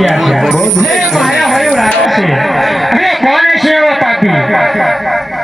તૈયાર છે મારા હયું રાખે છે અરે કોને છે એવો પાપી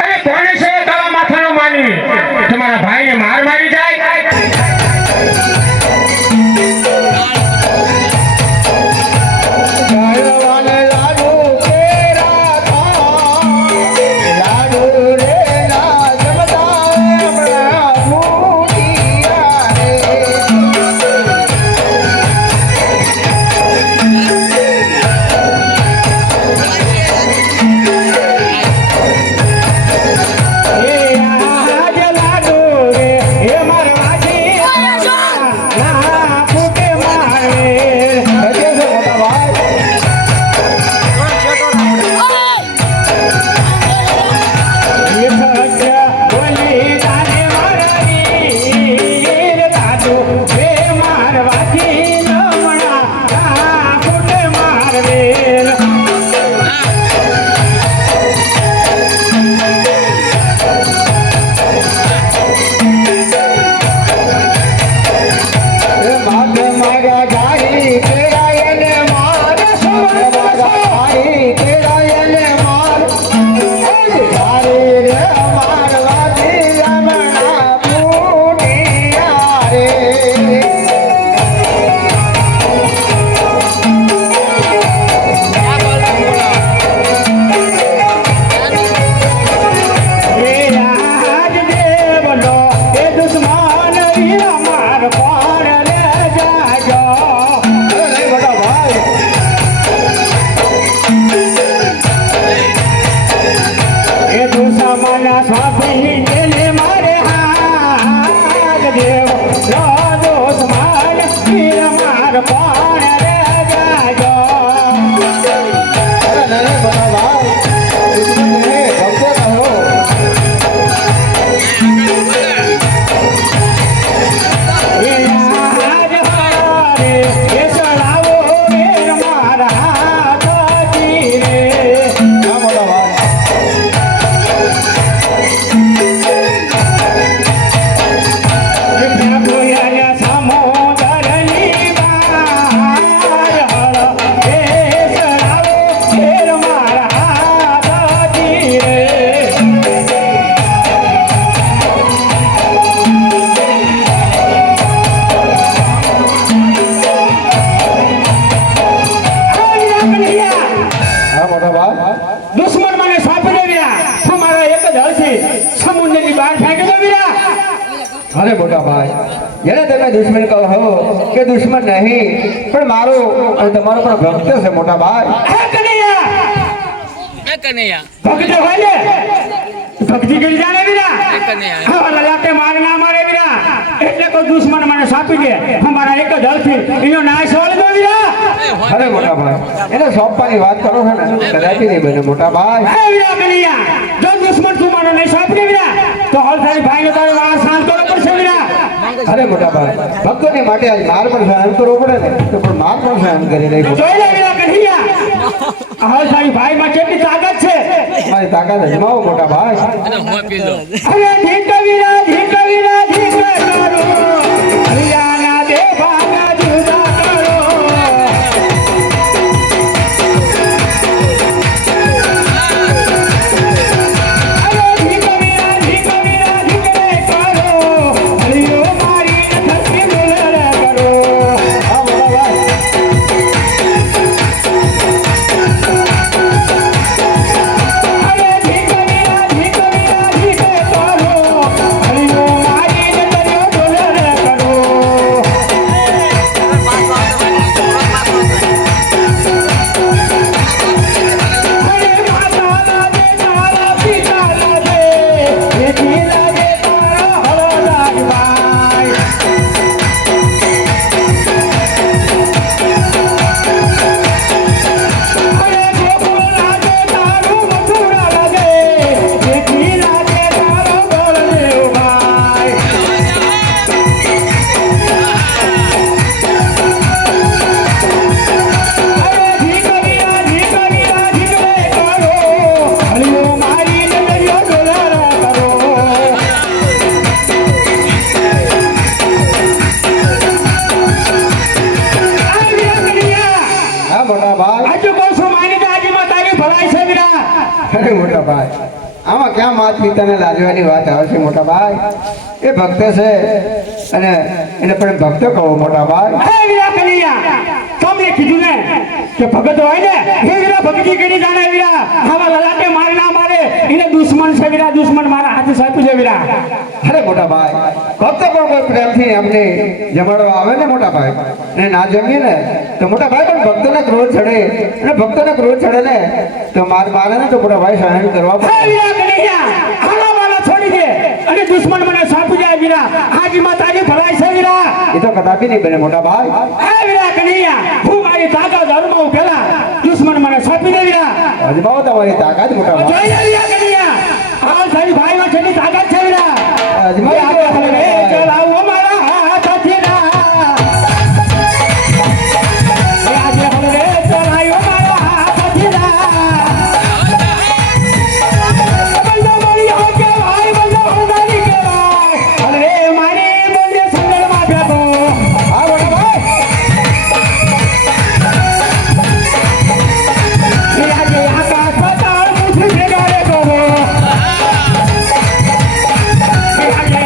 અરે કોને છે તારા માથાનો માની તમારા ભાઈને માર મારી જાય अरे मोटा भाई यार તમે દુશ્મન કહો હો કે દુશ્મન નહીં પણ મારો અને તમારો પણ ભક્ત છે મોટા ભાઈ હે કનૈયા ભક્ત હોય ને ભક્તિ કરી જાણે બીરા હા લલાટે માર ના મારે બીરા એટલે કોઈ દુશ્મન મને સાપી દે અમારા એક જ હલથી એનો નાશ હોલ દો બીરા અરે મોટા ભાઈ એને સોંપવાની વાત કરો છો ને કદાચ નહીં બને મોટા ભાઈ હે બીરા કનૈયા જો દુશ્મન તું મારો નહીં સાપી દે બીરા તો હલ તારી ભાઈનો તારે વાર શાંત કરો પડશે બીરા અરે મોટા ભાઈ ભક્તોની માટે આજ માર પણ સહન કરવો પડે ને તો પણ માર પણ સહન કરી રહી જોઈ લે બીરા કનૈયા હલ તારી ભાઈ માં કેટલી તાકાત છે મારી તાકાત અજમાવો મોટા ભાઈ અરે ઢીક વીરા ઢીક કરો હરિયાણા દેવાના જુદા કરો અરે ઢીક વીરા ઢીક કરો હરિયો મારી ધરતી બોલર કરો હા મોટા ભાઈ અરે ઢીક વીરા ઢીક કરો હરિયો મારી ધરતી બોલર અરે મોટા ભાઈ આમાં ક્યાં માત પિતાને લાજવાની વાત આવે છે મોટા ભાઈ એ ભક્ત છે અને એને પણ ભક્ત કહો મોટા ભાઈ હે વીરા કનૈયા તમને કીધું ને કે ભગત હોય ને હે વીરા ભક્તિ કરી જાણે વીરા આવા લલાટે માર ના મારે એને દુશ્મન છે વીરા દુશ્મન મારા હાથે સાપ્યું છે વીરા અરે મોટા ભાઈ ભક્ત પણ કોઈ પ્રેમથી અમને જમાડવા આવે ને મોટા ભાઈ અને ના જમીએ ને તો મોટા ભાઈ પણ ભક્તોને ક્રોધ ચડે અને ભક્તોને ક્રોધ ચડે ને તો મારે ને તો મોટા ભાઈ સહન કરવા હે પડે વીરા કનૈયા હાલા માલા છોડી દે અને દુશ્મન મને સાપી જાય વીરા હાજી માતાજી ભલાઈ છે વીરા એ તો કદાપી નહીં બને મોટા ભાઈ હે વીરા કનૈયા હું મારી તાકાત અરમાઉં પેલા દુશ્મન મને સાપી દે વીરા અજમાવો તમારી તાકાત મોટા ભાઈ જોઈ લે વીરા કનૈયા હાલ સારી ભાઈ માં છેલ્લી તાકાત છે વીરા અજમાવો એ આપણે ચલાવો મારા હાથથી ના એ આજે આપણે ચલાયો મારા હાથથી ના બંદો મારી હો કે ભાઈ બંદો હોનારી કે ભાઈ અરે મારી બંદે સંગલ માં બેઠો હા મોટા ભાઈ એ આજે આકાશ પાતાળ મુઠી ભેગા રે કહો એ આજે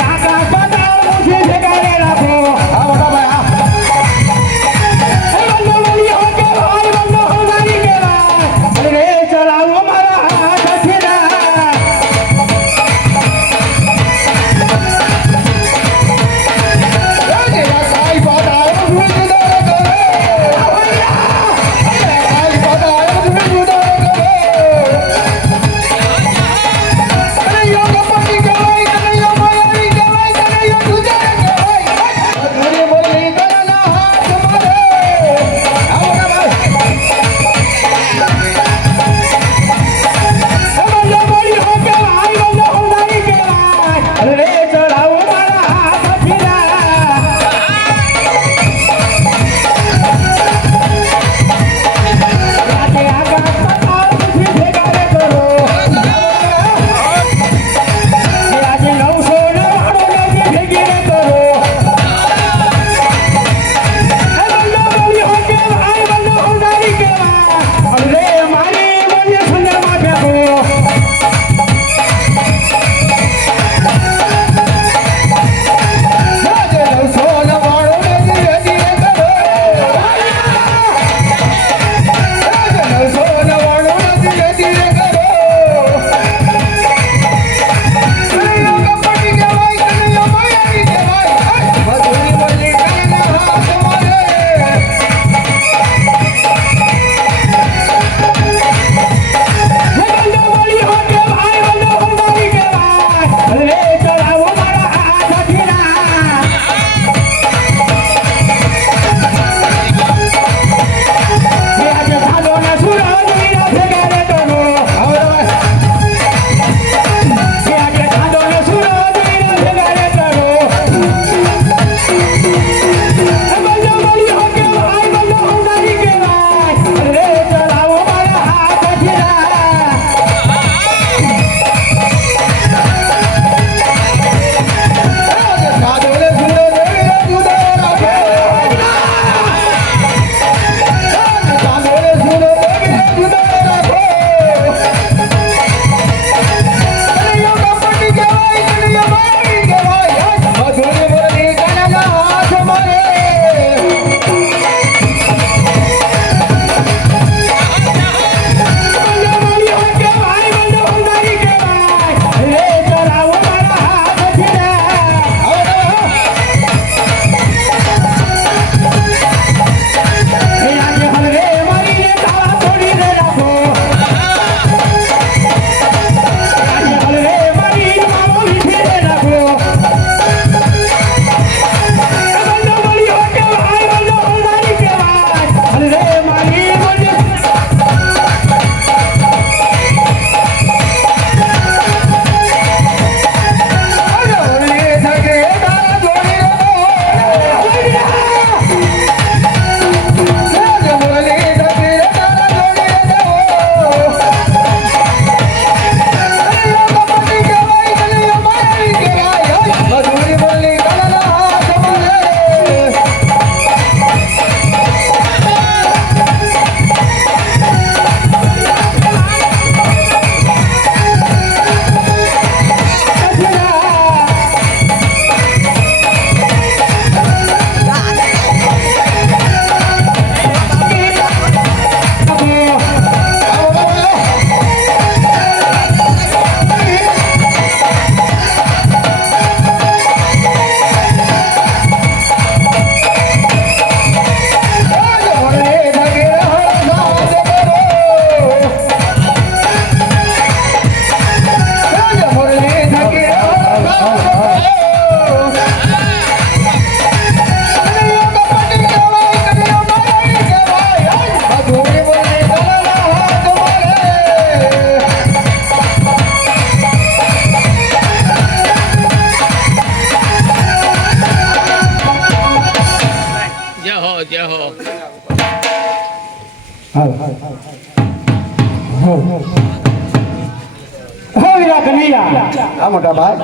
હો વીરા કનૈયા, હા મોટા ભાઈ.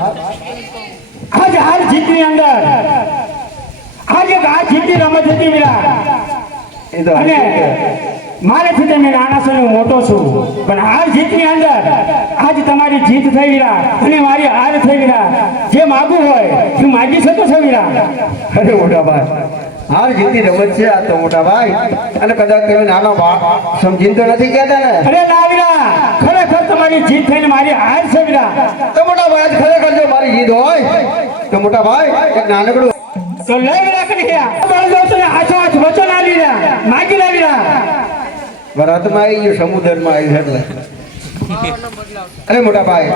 આજે હાર જીતની અંદર આજે આ જીતની રમત હતી વીરા. એ તો અને મારેથી તમે નાના છો ને હું મોટો છું, પણ હાર જીતની અંદર આજ તમારી જીત થઈ વીરા અને મારી હાર થઈ વીરા. જે માગવું હોય હું માગી શકો છો વીરા. અરે મોટા ભાઈ, હાર જીતની રમત છે આ તો મોટા ભાઈ. અને કદાચ તમે નાનો ભાઈ સમજીને તો નથી કહેતા ને? અરે ના વીરા, ખરેખર તમારી જીત થઈને મારી હાર છે વીરા. તો મોટા ભાઈ, આજ ખરેખર જો મારી જીત હોય તો મોટા ભાઈ એક નાનકડું તો લઈ વીરા કનૈયા, બળદો તને હાથો હાથ વચન આલી વીરા, માગી લે વીરા. વરાતમાં આવી ગયું, સમુદ્રમાં આવી છે એટલે. અરે મોટા ભાઈ,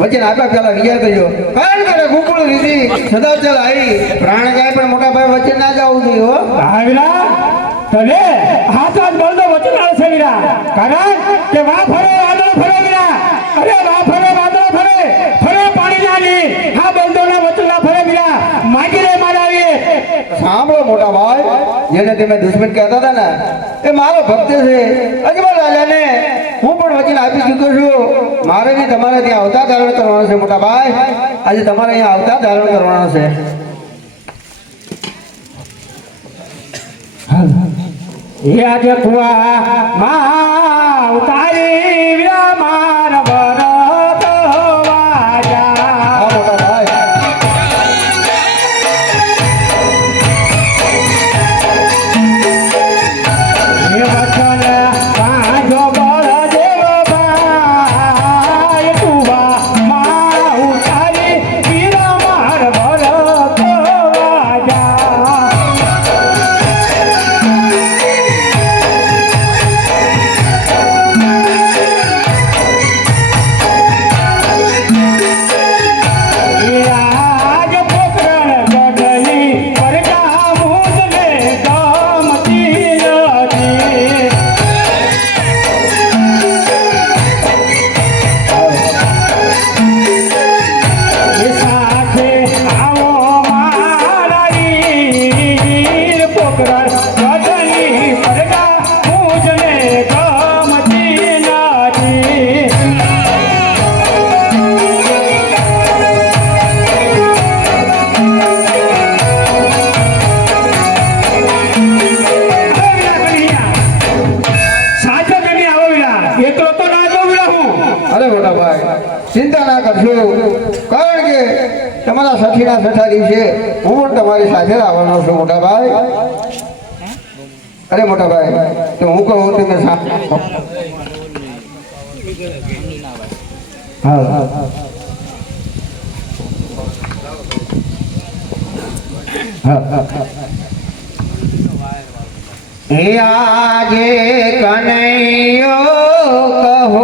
વચન આપ્યા પેલા વિચાર કરજો. કારણ કરે ગોકુળ વિધિ સદા ચાલ આવી પ્રાણ ગાય, પણ મોટા ભાઈ વચન ના જવું જોઈએ હો. હા વીરા, તો લે હાથો હાથ બળદો વચન આલશે વીરા. કારણ કે વા ફરે વાદળ ફરે વીરા. અરે વા ફરે વાદળ ફરે, ફરે પાણી નાની, હા બળદોના વચન ના ફરે વીરા. માગી લે મારા આવી. સાંભળો મોટા ભાઈ, જેને તમે દુશ્મન કહેતા હતા ને એ મારો ભક્ત છે અજમલ રાજાને. હું પણ વચન આપી ચૂક્યો છું. મારે બી તમારે ત્યાં અવતાર ધારણ કરવાનો છે મોટા ભાઈ. આજે તમારે અહીંયા અવતાર ધારણ કરવાનો છે. એ આજે કુવા માં ઉતારી વીરા મારા ભરત વાજા. હા મોટા ભાઈ, એ વચન વાંજો બળદેવ ભાઈ, કુવા માં ઉતારી વીરા મારા ભરત વાજા. રાજ પોકરણ ગઢલી પરજા મુદને ગમતી નથી. એ સાથે આવો મારા વીર, પોકરણ ગઢલી પરજા મુદને ગમતી નથી. સાચો તમે આવો વીરા, એકલો તો ના જો વીરા હું. અરે મોટા ભાઈ, ચિંતા ના કરશો. કારણ કે તમારા સખીના સઠા દિવસે હું પણ તમારી સાથે આવવાનો છું મોટા ભાઈ. અરે મોટા ભાઈ, તો હું કહું તમે હા આજે કનૈયો કહો